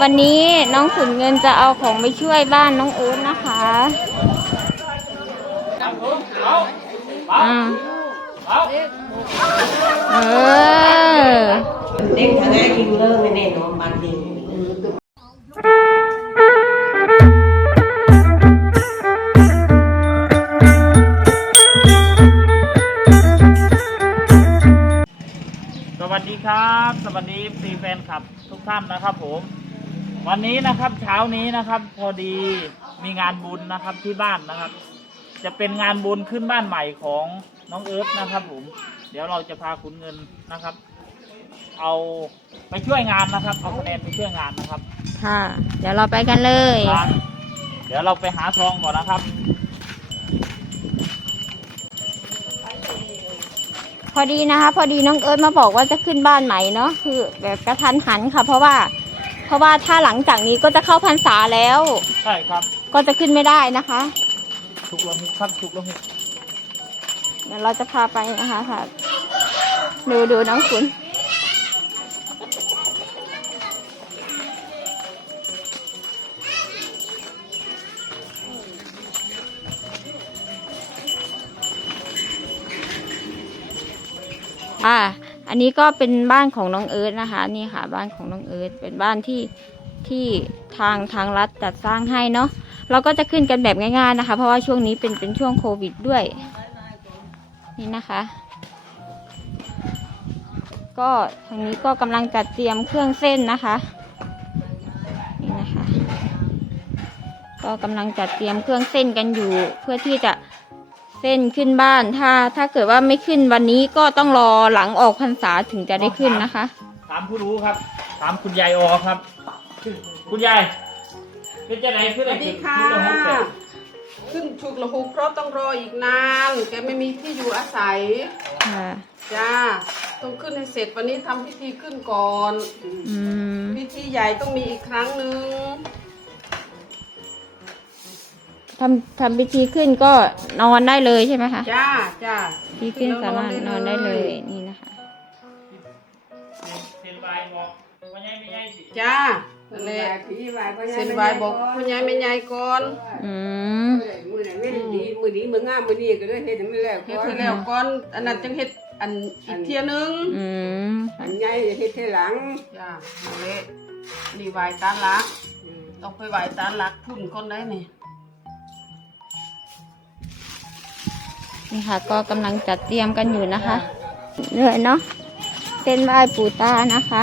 วันนี้น้องขุนเงินจะเอาของไปช่วยบ้านน้องเอิร์ธนะคะอ่าเออ เด็กทางง่ายกินเลิกไม่แน่นอนบางทีสวัสดีครับ สวัสดีซีแฟนคลับทุกท่านนะครับผม วันนี้นะครับเช้านี้นะครับพอดีมีงานบุญนะครับที่บ้านนะครับ จะเป็นงานบุญขึ้นบ้านใหม่ของน้องเอิร์ธนะครับผมเดี๋ยวเราจะพาคุณเงินนะครับ เอาไปช่วยงานนะครับเอาคะแนนไปช่วยงานนะครับค่ะ เดี๋ยวเราไปกันเลย ครับเดี๋ยวเราไปหาทองก่อนนะครับ พอดีนะคะ พอดีน้องเอิร์ธมาบอกว่าจะขึ้นบ้านใหม่เนาะคือ แบบกระทันหันค่ะ เพราะว่า เพราะว่าถ้าหลังจากนี้ก็จะเข้าพรรษาแล้ว ใช่ครับ ก็จะขึ้นไม่ได้นะคะทุกละหุกครับทุกละหุกเดี๋ยวเราจะพาไปนะคะค่ะดูดูน้องขุนอ่า อันนี้ก็เป็นบ้านของน้องเอิร์ธนะคะ นี่ค่ะ บ้านของน้องเอิร์ธเป็นบ้านที่ที่ทางทางรัฐจัดสร้างให้เนาะเราก็จะขึ้นกันแบบง่ายๆนะคะ เพราะว่าช่วงนี้เป็นเป็นช่วงโควิดด้วย นี่นะคะ ก็ทางนี้ก็กำลังจัดเตรียมเครื่องเส้นนะคะนี่นะคะ ก็กำลังจัดเตรียมเครื่องเส้นกันอยู่ เพื่อที่จะ เส้นขึ้นบ้านถ้าถ้าเกิดว่าไม่ขึ้นวันนี้ก็ต้องรอหลังออกพรรษาถึงจะได้ขึ้นนะคะ ถามผู้รู้ครับ ถามคุณยายออครับ คุณยายเป็นจะไหนขึ้นสอะไรวัสดีขึ้นค่ะขึ้นละหุกเนี่ยขึ้นฉุกละหุกเพราะต้องรออีกนาน แกไม่มีที่อยู่อาศัย ค่ะจ้า ต้องขึ้นให้เสร็จวันนี้ทำพิธีขึ้นก่อน อืมพิธีใหญ่ต้องมีอีกครั้งหนึ่ง ทำทำพิธีขึ้นก็นอนได้เลยใช่ไหมคะจ้าจ้าพิธีขึ้นสามารถนอนได้เลยนี่นะคะเซ็นใบบอกว่าไงไม่ไงสิจ้านั่นแหละเซ็นไว้บอกคุณยายแม่ยายก่อนอืมมือไหนไม่ดีมือดีมืองามมือนี้ก็เลยเฮ็ดให้มันแล้วเฮ็ดให้แล้วก่อนอันนั้นจังเฮ็ดอันอีกเทียหนึงอืมอันใหญ่เฮ็ดให้หลังจ้านั่นแหละนี่ไหวตาลักต้องไปไหวตาลักพุ่นก่อนได้นี่ นี่ค่ะ ก็กำลังจัดเตรียมกันอยู่นะคะเหนื่อยเนาะเส้นไหว้ปู่ตานะคะ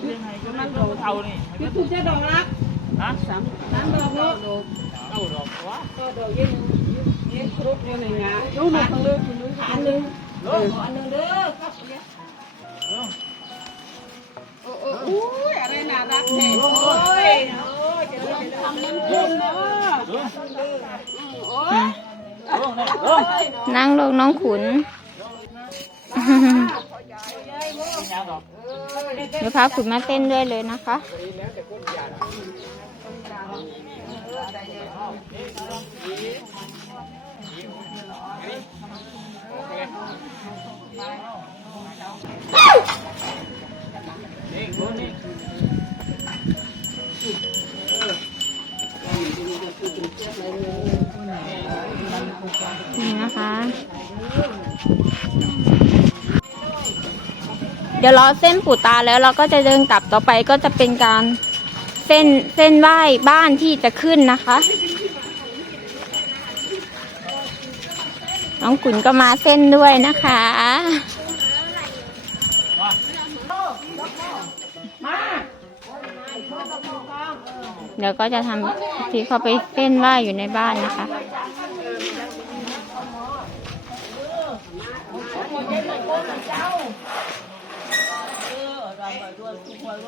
เพิ่งเซ็นให้ก็นั่นเราเอานี่ให้พี่เพิ่นถูกจะดอกรักนะสามสามดอกเนาะเอาดอกวะก็ดอกยิ่งยิ่งครบอยู่ในงานรู้หมดทั้งเลยคุณนึงอันนึงเอออันนึงเด้อครับเออโอ้โอ้อุ้ยอะไรน่ารักแท้โอ้ยโอ้ยจะได้ทำน้ำจิ้มเนาะเออโอ้ยเออเออนั่งลงน้องขุนยังหรอ เดี๋ยวพาขุนมาเต้นด้วยเลยนะคะคุณนี่ นี่นะคะ เดี๋ยวรอเส้นปู่ตาแล้วเราก็จะเดินกลับต่อไปก็จะเป็นการเส้นเส้นไหว้บ้านที่จะขึ้นนะคะ น้องขุนก็มาเส้นด้วยนะคะเดี๋ยวก็จะทำที่เขาไปเส้นไหว้อยู่ในบ้านนะคะ ค่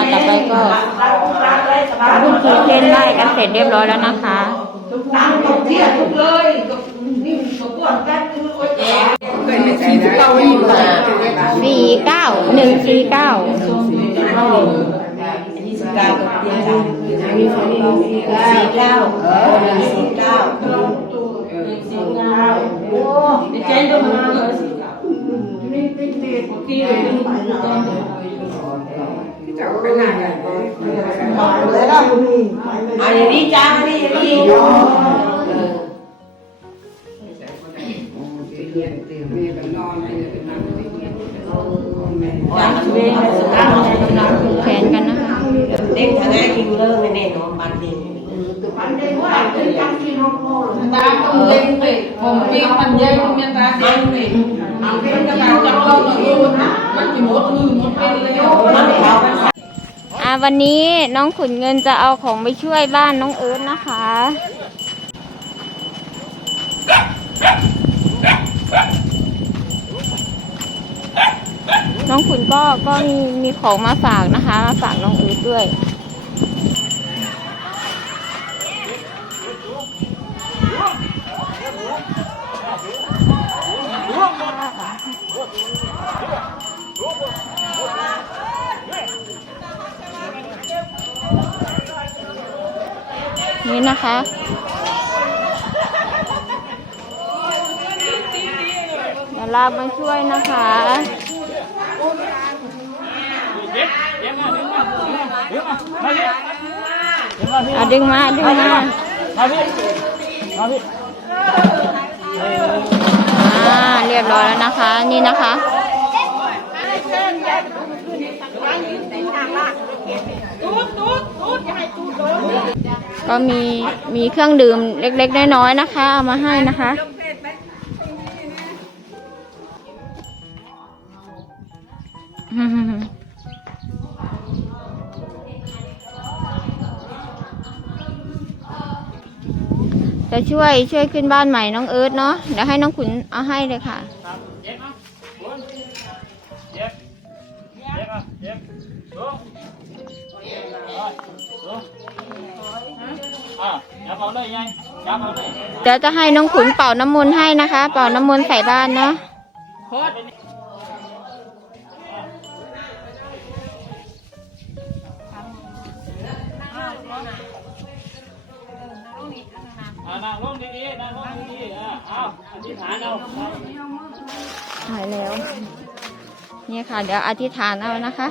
ะต่อไปก็พูดคุยเล่นได้กันเสร็จเรียบร้อยแล้วนะคะทุกน้ำตกเทียทุกเลยนี่สมบูรณ์กันคือโอ้ยสี่เก้าหนึ่งสี่เก้า มีสองสองสี่เก้าสี่เก้าเสี่เก้าตรงตัวงสี่เก้าโอ้ในใจต้องมาเหรอสี่เก้านี่เป็นเด็กที่เป็นบ้านจะไปไหนกันไปเลยนะคุอันนี้จ้าอันนี้อันนี้างไหนกินเลิกไม่แน่นอนบางทีตาต้องเล่นไปผมปีมันเยอะมีตาเด่นไปเอาเป็นกระดาษจับเราหน่อยนะมันจะหมดมือหมดเป็นเลยมันเขาอ่าวันนี้น้องขุนเงินจะเอาของไปช่วยบ้านน้องเอิร์ธนะคะน้องขุนก็ก็มีมีของมาฝากนะคะ มาฝากน้องเอิร์ธด้วย นี่นะคะ เดี๋ยวเรามาช่วยนะคะดึงมาดึงมาดึงมาพี่เอาดึงมา ดึงมามาพี่มาพี่อ่าเรียบร้อยแล้วนะคะ นี่นะคะ ก็มีมีเครื่องดื่มเล็กๆน้อยๆนะคะ เอามาให้นะคะ จะช่วยช่วยขึ้นบ้านใหม่น้องเอิร์ธเนาะเดี๋ยวให้น้องขุนเอาให้เลยค่ะเย็บเย็บเย็บเย็บ เอาเลยยายจับเอาเลยเดี๋ยวจะให้น้องขุนเป่าน้ำมนต์ให้นะคะ เป่าน้ำมนต์ใส่บ้านเนาะอ่านั่งลงดีๆนั่งลงดีๆอ่าเอาอธิษฐานเอาหายแล้วนี่ค่ะ เดี๋ยวอธิษฐานเอานะคะ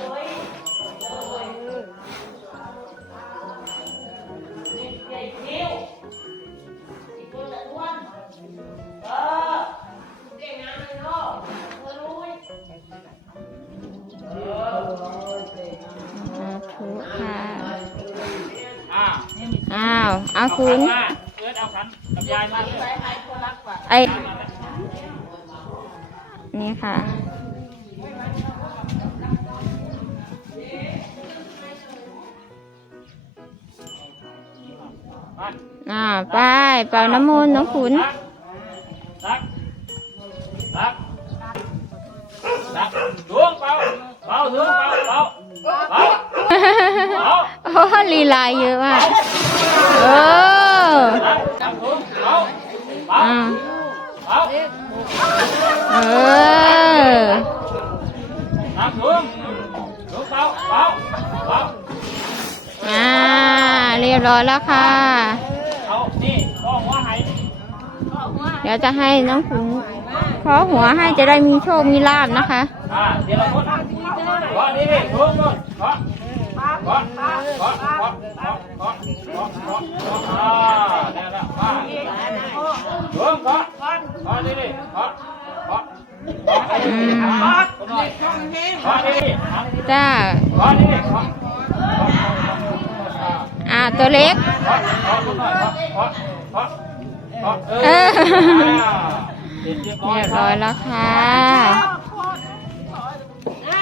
คุณมาเอิ้นเอาขันกับยายมาเลยไอนี่ค่ะ อ่า ไปเป่าน้ำมนต์น้องขุนตักตักตักดวงเป่าเป่าดวงเป่าเป่าเป่าโอ้ลีลาเยอะมาก เอออ่าเอออ่าเรียบร้อยแล้วค่ะ เดี๋ยวจะให้น้องขุนขอหัวให้จะได้มีโชคมีลาบนะคะเดี๋ยวเราพูดอะขอดีๆขอ จ้าอ่าตัวเล็ก่ออเรียบร้อยแล้วค่ะ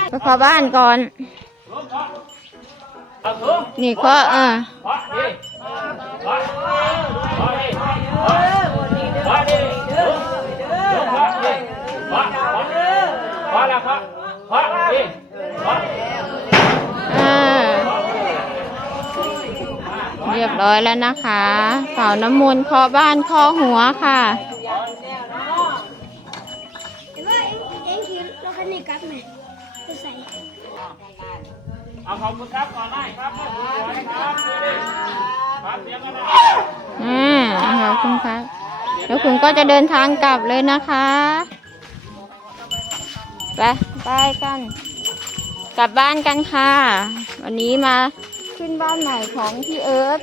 ไปขอบ้านก่อน นี่ก็อ่าเรียบร้อยแล้วนะคะเป่าน้ำมูลคอบ้านคอหัวค่ะเอ็งคิดเราคันนี้กัดไหม ไปใส่เอาขอบคุณครับก่อนได้ครับขอบคุณครับครับเดี๋ยวกันนะอืมขอบคุณครับแล้วคุณก็จะเดินทางกลับเลยนะคะไปไปกัน กลับบ้านกันค่ะ วันนี้มาขึ้นบ้านใหม่ของพี่เอิร์ธ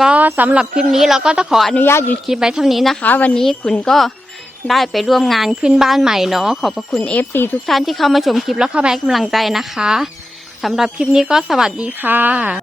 ก็สำหรับคลิปนี้เราก็จะขออนุญาตหยุดคลิปไว้เท่านี้นะคะ วันนี้คุณก็ได้ไปร่วมงานขึ้นบ้านใหม่เนาะขอบพระคุณ FC ทุกท่านที่เข้ามาชมคลิปแล้วเข้ามาให้กำลังใจนะคะสำหรับคลิปนี้ก็สวัสดีค่ะ